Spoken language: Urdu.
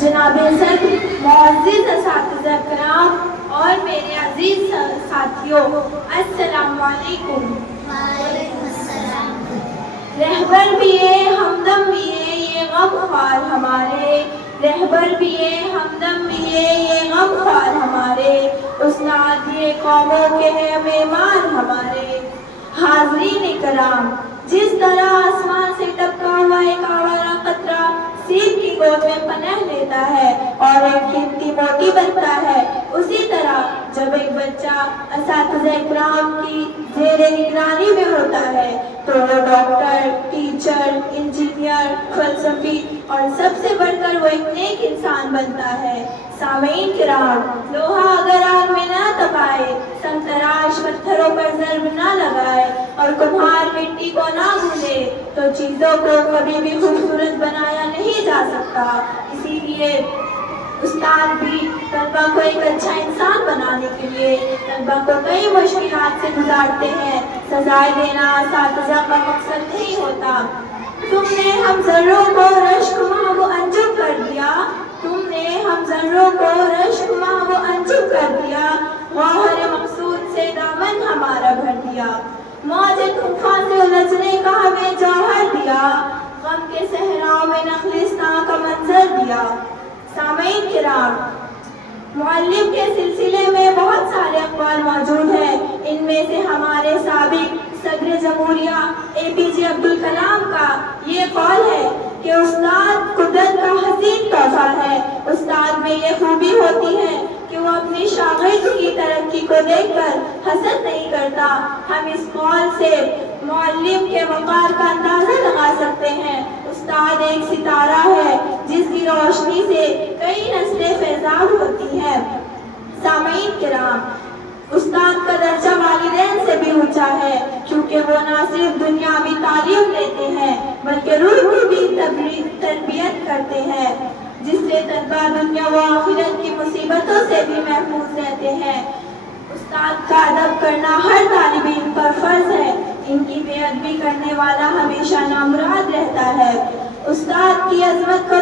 جناب صدر، معزز اساتذہ کرام اور میرے عزیز ساتھیوں، السلام علیکم۔ وعلیکم السلام۔ رہبر بھی ہے ہمدم بھی ہے یہ غم خوار ہمارے، رہبر بھی ہے ہمدم بھی ہے یہ غم خوار ہمارے، استاد یہ قوموں کے ہے معمار ہمارے۔ حاضرین کرام، جس طرح آسمان سے ٹپکا ہوا ایک آوارہ قطرہ سیب کی گود میں پناہ لیتا ہے اور ایک قیمتی موتی بنتا ہے، اسی طرح جب ایک بچہ اساتذہ کرام کی زیر نگرانی میں ہوتا ہے تو وہ ڈاکٹر، ٹیچر، انجینئر، فلسفی اور سب سے بڑھ کر وہ ایک نیک انسان بنتا ہے۔ سامعین کرام، لوہا اگر آگ میں نہ تپائے، سنگ تراش پتھروں پر ضرب نہ لگائے اور کمہار مٹی کو نہ گھولے تو چیزوں کو کبھی بھی خوبصورت بنایا نہیں جا سکتا۔ اسی لیے استاد بھی طلبہ کو ایک اچھا انسان بنانے کے لیے طلبہ کو کئی مشکلات سے گزارتے ہیں۔ سزائے دینا اساتذہ کا مقصد نہیں ہوتا۔ تم نے ہم ذروں کو رشک ماہ و انجم کر دیا، تم نے ہم ذروں کو رشک ماہ و انجم کر دیا، گوہر مقصود سے دامن ہمارا بھر دیا، موج طوفان سے الجھنے کا ہمیں جوہر دیا، غم کے صحراؤں میں نخلستاں کا منظر دیا۔ سامعین کرام، معلم کے سلسلے میں بہت سارے اقوال موجود ہیں۔ ان میں سے ہمارے سابق صدر جمہوریہ APJ عبدالکلام کا یہ قول ہے کہ استاد قدرت کا حسین تحفہ ہے۔ استاد میں یہ خوبی ہوتی ہے کہ وہ اپنے شاگرد کی ترقی کو دیکھ کر حسد نہیں کرتا۔ ہم اس قول سے معلم کے وقار کا اندازہ لگا سکتے ہیں۔ استاد ایک ستارہ ہے جس کی روشنی سے کئی نسلیں فیضاب ہوتی ہیں۔ سامعین کرام، استاد کا درجہ والدین سے بھی اونچا ہے، کیونکہ وہ نہ صرف دنیاوی تعلیم دیتے ہیں بلکہ روح کی بھی تربیت کرتے ہیں، جس سے طلبہ دنیا و آخرت کی مصیبتوں سے بھی محفوظ رہتے ہیں۔ استاد کا ادب کرنا ہر طالب علم پر فرض ہے۔ ان کی بے ادبی کرنے والا ہمیشہ نامراد رہتا ہے۔ استاد کی عظمت کو